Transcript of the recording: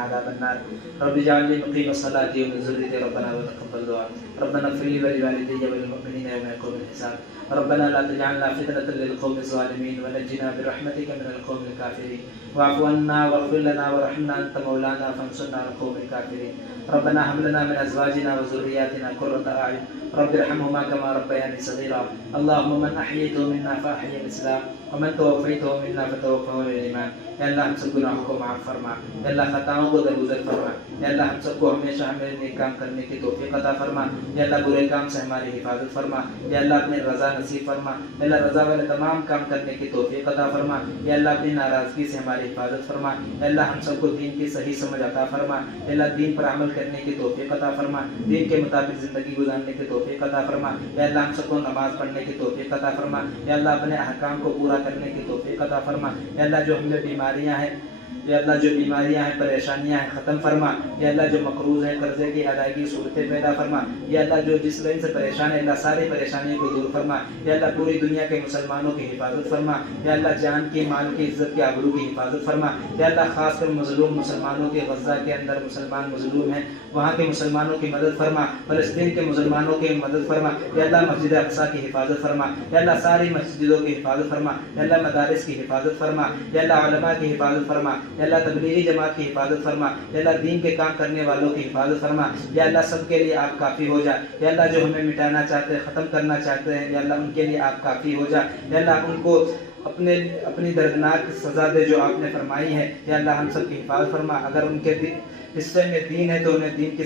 عذاب النار رب اجعلني مقيم الصلاة ومن ذريتي ربنا وتقبل دعاء ربنا اغفر لي ولوالدي وللمؤمنين يوم يقوم الحساب ربنا لا تجعلنا فتنة للقوم الظالمين ونجنا برحمتك من القوم الكافرين واعف عنا واغفر لنا وارحمنا أنت مولانا فانصرنا على القوم الكافرين ربنا هب لنا من أزواجنا وذرياتنا قرة أعين رب ارحمهما كما ربياني صغيرا اللهم من أحييته منا فأحيي الإسلام ومن توفيته منا فتوفه للإيمان یا اللہ ہم سب گناہوں کو معاف فرما یا اللہ خطاؤں کو درگزر فرما یا اللہ ہم سب کو ہمیشہ ہمیں نیک کام کرنے کی توفیق عطا فرما یا اللہ برے کام سے ہماری حفاظت فرما یا اللہ اپنی رضا نصیب فرما یا اللہ رضا والے تمام کام کرنے کی توفیق عطا فرما یا اللہ اپنی ناراضگی سے ہماری حفاظت فرما یا اللہ ہم سب کو دین کی صحیح سمجھ عطا فرما یا اللہ دین پر عمل کرنے کی توفیق عطا فرما دین کے مطابق زندگی گزارنے کی توفیق عطا فرما یا اللہ ہم سب کو نماز پڑھنے کی توفیق عطا فرما یا اللہ اپنے احکام کو پورا کرنے کی توفیق عطا فرما یا اللہ جو ہمیں بیماریاں ہیں یا اللہ جو بیماریاں ہیں پریشانیاں ہیں ختم فرما یا اللہ جو مقروض ہیں قرضے کی ادائیگی صورتیں پیدا فرما یا اللہ جو جس لائن سے پریشان ہے اللہ ساری پریشانیوں کو دور فرما یا اللہ پوری دنیا کے مسلمانوں کی حفاظت فرما یا اللہ جان کی مال کی عزت کی آبرو کی حفاظت فرما یا اللہ خاص کر مظلوم مسلمانوں کے غزہ کے اندر مسلمان مظلوم ہیں وہاں کے مسلمانوں کی مدد فرما فلسطین کے مسلمانوں کی مدد فرما یا اللہ مسجد اقصیٰ کی حفاظت فرما یا اللہ ساری مسجدوں کی حفاظت فرما یا اللہ مدارس کی حفاظت فرما یا اللہ علماء کی حفاظت فرما یا اللہ تبلیغی جماعت کی حفاظت فرما یا اللہ دین کے کام کرنے والوں کی حفاظت فرما یا اللہ سب کے لیے آپ کافی ہو جا یا اللہ جو ہمیں مٹانا چاہتے ہیں ختم کرنا چاہتے ہیں یا اللہ ان کے لیے آپ کافی ہو جا یا اللہ ان کو اپنی دردناک سزا دے جو آپ نے فرمائی ہے یا اللہ ہم سب کی حفاظت فرما اگر ان کے حصے میں دین ہے تو انہیں دین کی